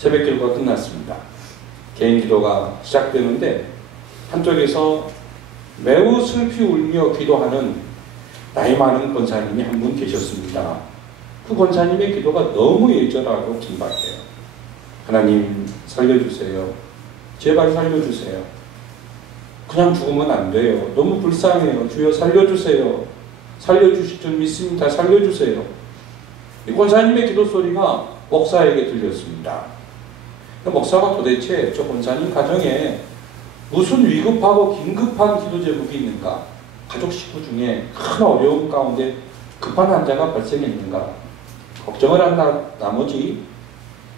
새벽 기도가 끝났습니다. 개인 기도가 시작되는데 한쪽에서 매우 슬피 울며 기도하는 나이 많은 권사님이 한 분 계셨습니다. 그 권사님의 기도가 너무 예절하고 긴박해요. 하나님 살려주세요. 제발 살려주세요. 그냥 죽으면 안 돼요. 너무 불쌍해요. 주여 살려주세요. 살려주실 줄 믿습니다. 살려주세요. 이 권사님의 기도 소리가 목사에게 들렸습니다. 목사가 도대체 저 권사님 가정에 무슨 위급하고 긴급한 기도 제목이 있는가? 가족 식구 중에 큰 어려움 가운데 급한 환자가 발생했는가? 걱정을 한 나머지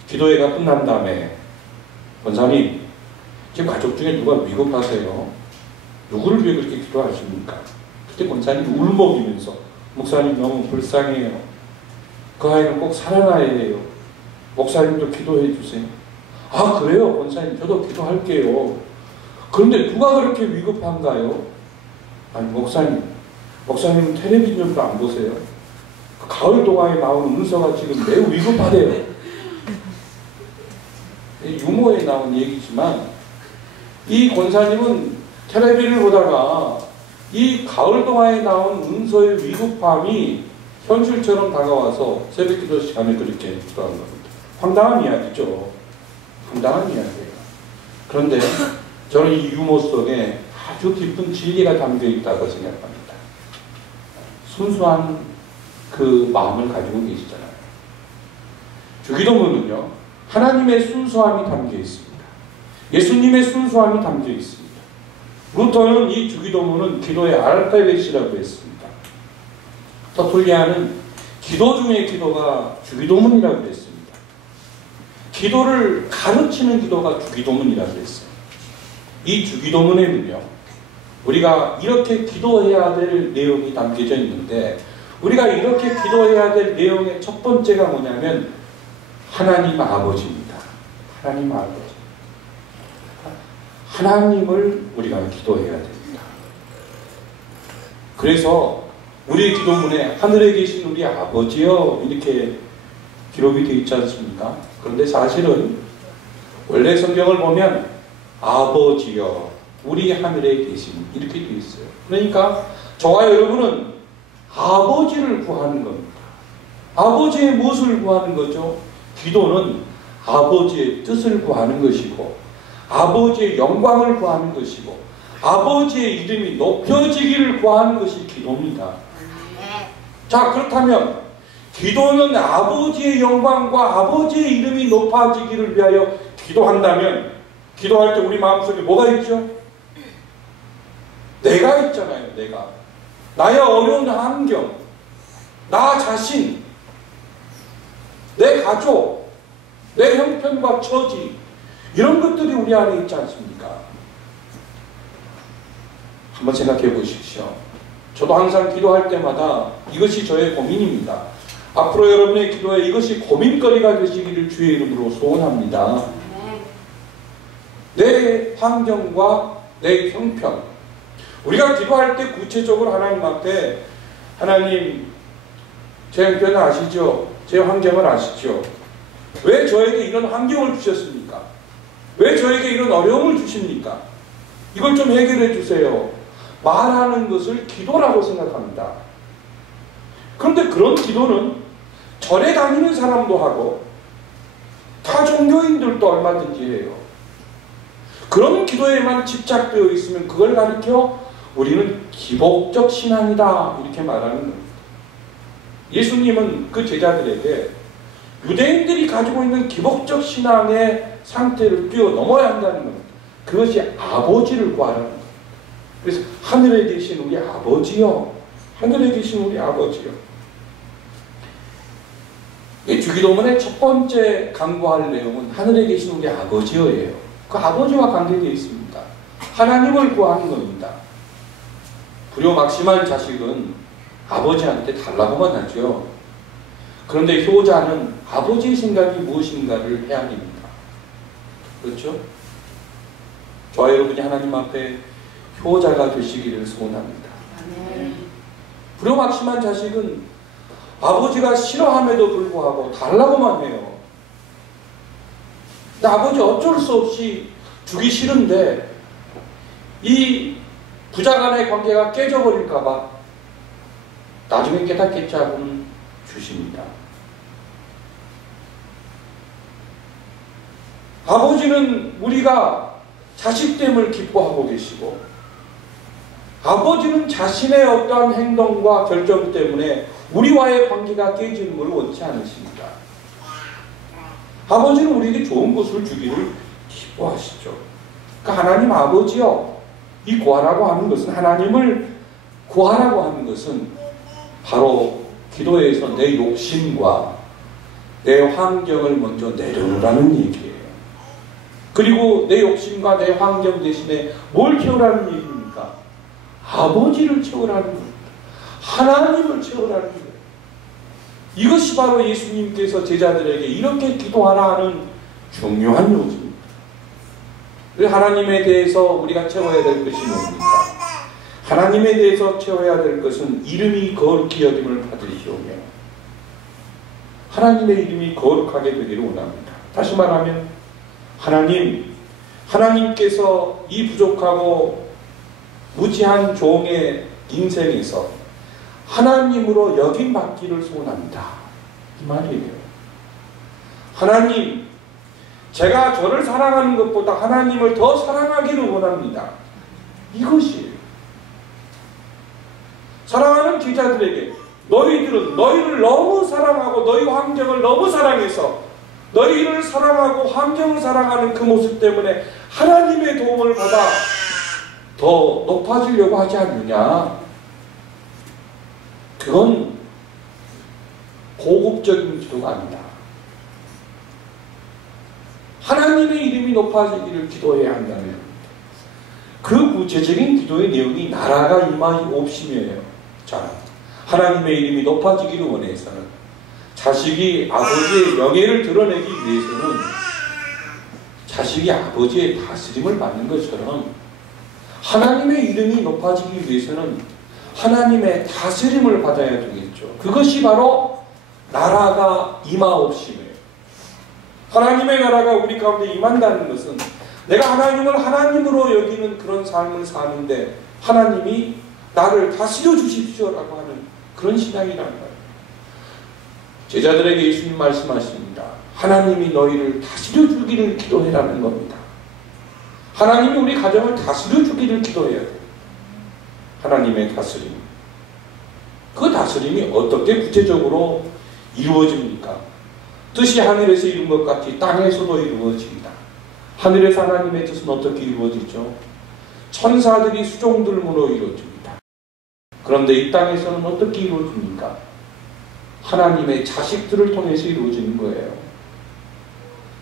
기도회가 끝난 다음에 권사님, 지금 가족 중에 누가 위급하세요? 누구를 위해 그렇게 기도하십니까? 그때 권사님 울먹이면서 목사님 너무 불쌍해요. 그 아이는 꼭 살아나야 해요. 목사님도 기도해 주세요. 아 그래요 권사님 저도 기도할게요. 그런데 누가 그렇게 위급한가요? 아니 목사님은 텔레비전도 안 보세요? 그 가을 동화에 나오는 은서가 지금 매우 위급하대요. 유머에 나온 얘기지만 이 권사님은 텔레비를 보다가 이 가을 동화에 나온 은서의 위급함이 현실처럼 다가와서 새벽기도 시간에 그렇게 기도한 겁니다. 황당한 이야기죠. 황당한 이야기예요. 그런데 저는 이 유머 속에 아주 깊은 진리가 담겨 있다고 생각합니다. 순수한 그 마음을 가지고 계시잖아요. 주기도문은요, 하나님의 순수함이 담겨 있습니다. 예수님의 순수함이 담겨 있습니다. 루터는 이 주기도문은 기도의 알파벳이라고 했습니다. 터툴리아는 기도 중의 기도가 주기도문이라고 했습니다. 기도를 가르치는 기도가 주기도문이라고 했어요. 이 주기도문에는요, 우리가 이렇게 기도해야 될 내용이 담겨져 있는데, 우리가 이렇게 기도해야 될 내용의 첫 번째가 뭐냐면 하나님 아버지입니다. 하나님 아버지. 하나님을 우리가 기도해야 됩니다. 그래서 우리의 기도문에 하늘에 계신 우리 아버지여 이렇게 기록이 되어 있지 않습니까? 그런데 사실은 원래 성경을 보면 아버지여 우리 하늘에 계신 이렇게 되어 있어요. 그러니까 저와 여러분은 아버지를 구하는 겁니다. 아버지의 무엇을 구하는 거죠? 기도는 아버지의 뜻을 구하는 것이고 아버지의 영광을 구하는 것이고 아버지의 이름이 높여지기를 구하는 것이 기도입니다. 자, 그렇다면 기도는 아버지의 영광과 아버지의 이름이 높아지기를 위하여 기도한다면 기도할 때 우리 마음속에 뭐가 있죠? 내가 있잖아요. 내가. 나의 어려운 환경, 나 자신, 내 가족, 내 형편과 처지 이런 것들이 우리 안에 있지 않습니까? 한번 생각해 보십시오. 저도 항상 기도할 때마다 이것이 저의 고민입니다. 앞으로 여러분의 기도에 이것이 고민거리가 되시기를 주의 이름으로 소원합니다. 내 환경과 내 형편, 우리가 기도할 때 구체적으로 하나님 앞에 하나님 제 형편을 아시죠? 제 환경을 아시죠? 왜 저에게 이런 환경을 주셨습니까? 왜 저에게 이런 어려움을 주십니까? 이걸 좀 해결해 주세요. 말하는 것을 기도라고 생각합니다. 그런데 그런 기도는 절에 다니는 사람도 하고 타 종교인들도 얼마든지 해요. 그런 기도에만 집착되어 있으면 그걸 가리켜 우리는 기복적 신앙이다 이렇게 말하는 겁니다. 예수님은 그 제자들에게 유대인들이 가지고 있는 기복적 신앙의 상태를 뛰어넘어야 한다는 겁니다. 그것이 아버지를 구하라는 겁니다. 그래서 하늘에 계신 우리 아버지요, 하늘에 계신 우리 아버지요. 이 주기도문의 첫 번째 강구할 내용은 하늘에 계신 우리 아버지요예요. 그 아버지와 관계되어 있습니다. 하나님을 구하는 겁니다. 불효막심한 자식은 아버지한테 달라고만 하죠. 그런데 효자는 아버지의 생각이 무엇인가를 헤아립니다. 그렇죠? 저와 여러분이 하나님 앞에 효자가 되시기를 소원합니다. 불효막심한 자식은 아버지가 싫어함에도 불구하고 달라고만 해요. 근데 아버지 어쩔 수 없이 주기 싫은데 이 부자 간의 관계가 깨져버릴까봐 나중에 깨닫겠지 하고는 주십니다. 아버지는 우리가 자식됨을 기뻐하고 계시고, 아버지는 자신의 어떠한 행동과 결정 때문에 우리와의 관계가 깨지는 걸 원치 않으십니다. 아버지는 우리에게 좋은 것을 주기를 기뻐하시죠. 그러니까 하나님 아버지요, 이 구하라고 하는 것은, 하나님을 구하라고 하는 것은 바로 기도에서 내 욕심과 내 환경을 먼저 내려놓으라는 얘기예요. 그리고 내 욕심과 내 환경 대신에 뭘 채우라는 얘기입니까? 아버지를 채우라는 겁니다. 하나님을 채우라는 거예요. 이것이 바로 예수님께서 제자들에게 이렇게 기도하라 하는 중요한 요지입니다. 하나님에 대해서 우리가 채워야 될 것이 뭡니까? 하나님에 대해서 채워야 될 것은 이름이 거룩히 여김을 받으시오며 하나님의 이름이 거룩하게 되기를 원합니다. 다시 말하면 하나님께서 이 부족하고 무지한 종의 인생에서 하나님으로 여김받기를 소원합니다. 이 말이에요. 하나님, 제가 저를 사랑하는 것보다 하나님을 더 사랑하기를 원합니다. 이것이에요. 사랑하는 제자들에게 너희들은 너희를 너무 사랑하고 너희 환경을 너무 사랑해서 너희를 사랑하고 환경을 사랑하는 그 모습 때문에 하나님의 도움을 받아 더 높아지려고 하지 않느냐? 그건 고급적인 기도가 아니다. 하나님의 이름이 높아지기를 기도해야 한다면 그 구체적인 기도의 내용이 나라가 임하옵심이에요. 자, 하나님의 이름이 높아지기를 원해서는 자식이 아버지의 명예를 드러내기 위해서는 자식이 아버지의 다스림을 받는 것처럼 하나님의 이름이 높아지기 위해서는 하나님의 다스림을 받아야 되겠죠. 그것이 바로 나라가 임하옵심이에요. 하나님의 나라가 우리 가운데 임한다는 것은 내가 하나님을 하나님으로 여기는 그런 삶을 사는데 하나님이 나를 다스려 주십시오라고 하는 그런 신앙이라는 거예요. 제자들에게 예수님 말씀하십니다. 하나님이 너희를 다스려 주기를 기도해라는 겁니다. 하나님이 우리 가정을 다스려 주기를 기도해야 돼요. 하나님의 다스림. 그 다스림이 어떻게 구체적으로 이루어집니까? 뜻이 하늘에서 이룬 것 같이 땅에서도 이루어집니다. 하늘에서 하나님의 뜻은 어떻게 이루어지죠? 천사들이 수종들므로 이루어집니다. 그런데 이 땅에서는 어떻게 이루어집니까? 하나님의 자식들을 통해서 이루어지는 거예요.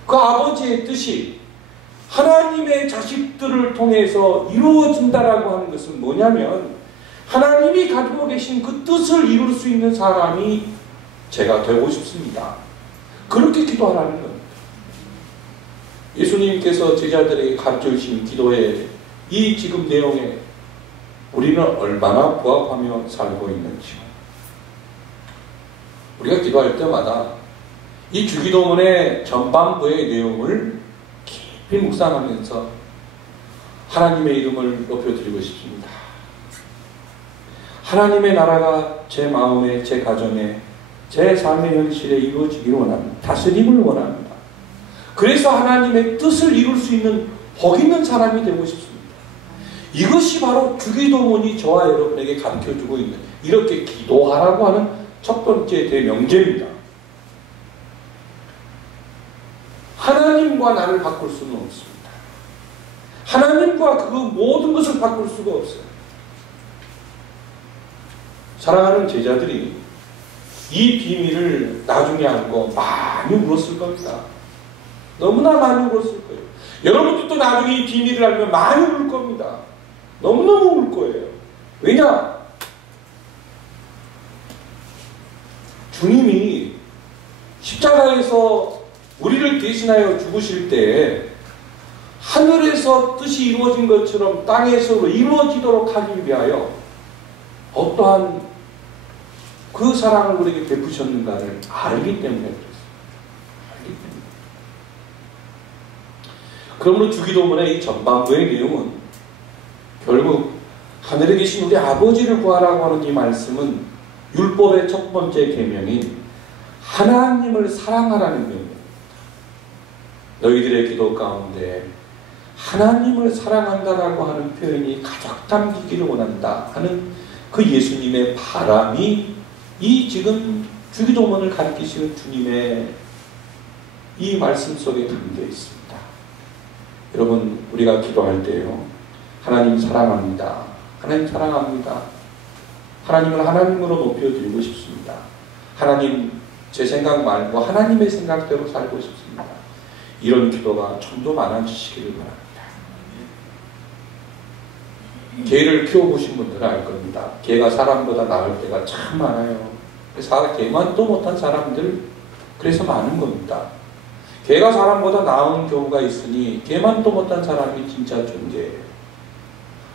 그 아버지의 뜻이 하나님의 자식들을 통해서 이루어진다라고 하는 것은 뭐냐면 하나님이 가지고 계신 그 뜻을 이룰 수 있는 사람이 제가 되고 싶습니다. 그렇게 기도하라는 겁니다. 예수님께서 제자들에게 가르쳐 주신 기도의 이 지금 내용에 우리는 얼마나 부합하며 살고 있는지, 우리가 기도할 때마다 이 주기도문의 전반부의 내용을 깊이 묵상하면서 하나님의 이름을 높여드리고 싶습니다. 하나님의 나라가 제 마음에, 제 가정에, 제 삶의 현실에 이루어지기를 원합니다. 다스림을 원합니다. 그래서 하나님의 뜻을 이룰 수 있는 복 있는 사람이 되고 싶습니다. 이것이 바로 주기도문이 저와 여러분에게 가르쳐주고 있는, 이렇게 기도하라고 하는 첫 번째 대명제입니다. 하나님과 나를 바꿀 수는 없습니다. 하나님과 그 모든 것을 바꿀 수가 없어요. 사랑하는 제자들이 이 비밀을 나중에 알고 많이 울었을 겁니다. 너무나 많이 울었을 거예요. 여러분도 또 나중에 이 비밀을 알면 많이 울 겁니다. 너무너무 울 거예요. 왜냐? 주님이 십자가에서 우리를 대신하여 죽으실 때 하늘에서 뜻이 이루어진 것처럼 땅에서 이루어지도록 하기 위하여 어떠한 그 사랑을 우리에게 베푸셨는가를 알기 때문에 그랬어요. 알기 때문에. 그러므로 주기도문의 이 전반부의 내용은 결국 하늘에 계신 우리 아버지를 구하라고 하는 이 말씀은 율법의 첫 번째 계명인 하나님을 사랑하라는 명령. 너희들의 기도 가운데 하나님을 사랑한다라고 하는 표현이 가득 담기기를 원한다 하는 그 예수님의 바람이 이 지금 주기도문을 가르치시는 주님의 이 말씀 속에 담겨 있습니다. 여러분, 우리가 기도할 때요, 하나님 사랑합니다. 하나님 사랑합니다. 하나님을 하나님으로 높여드리고 싶습니다. 하나님, 제 생각 말고 하나님의 생각대로 살고 싶습니다. 이런 기도가 좀 더 많아지시기를 바랍니다. 개를 키워보신 분들은 알 겁니다. 개가 사람보다 나을 때가 참 많아요. 그래서 개만도 못한 사람들, 그래서 많은 겁니다. 개가 사람보다 나은 경우가 있으니 개만도 못한 사람이 진짜 존재예요.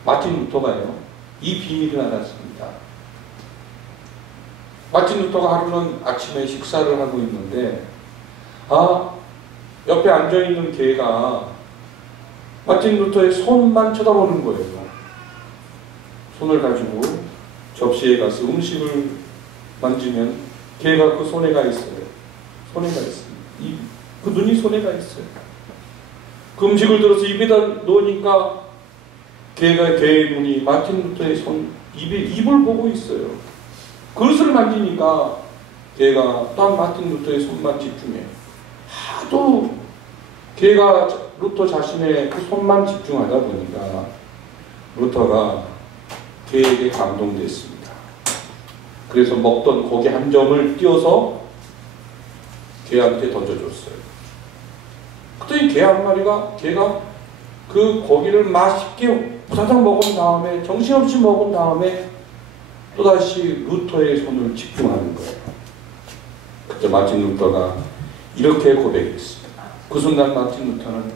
마틴 루터가요, 이 비밀을 알았습니다. 마틴 루터가 하루는 아침에 식사를 하고 있는데 옆에 앉아있는 개가 마틴 루터의 손만 쳐다보는 거예요. 손을 가지고 접시에 가서 음식을 만지면 개가 그 손에 가 있어요. 손에 가 있습니다. 그 눈이 손에 가 있어요. 그 음식을 들어서 입에다 넣으니까 개의 눈이 마틴 루터의 입을 보고 있어요. 그릇을 만지니까 개가 또한 마틴 루터의 손만 집중해요. 하도 개가 루터 자신의 그 손만 집중하다 보니까 루터가 개에게 감동됐습니다. 그래서 먹던 고기 한 점을 띄워서 개한테 던져줬어요. 그랬더니 개 한 마리가, 개가 그 고기를 맛있게 부사장 먹은 다음에, 정신없이 먹은 다음에 또다시 루터의 손을 집중하는 거예요. 그때 마틴 루터가 이렇게 고백했습니다. 그 순간 마틴 루터는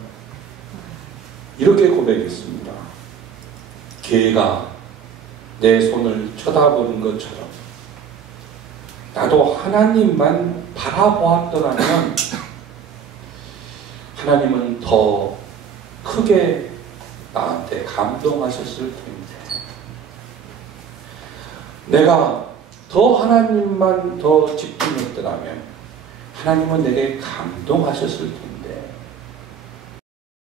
이렇게 고백했습니다. 개가 내 손을 쳐다보는 것처럼 나도 하나님만 바라보았더라면 하나님은 더 크게 나한테 감동하셨을 텐데, 내가 더 하나님만 더 집중했더라면 하나님은 내게 감동하셨을 텐데,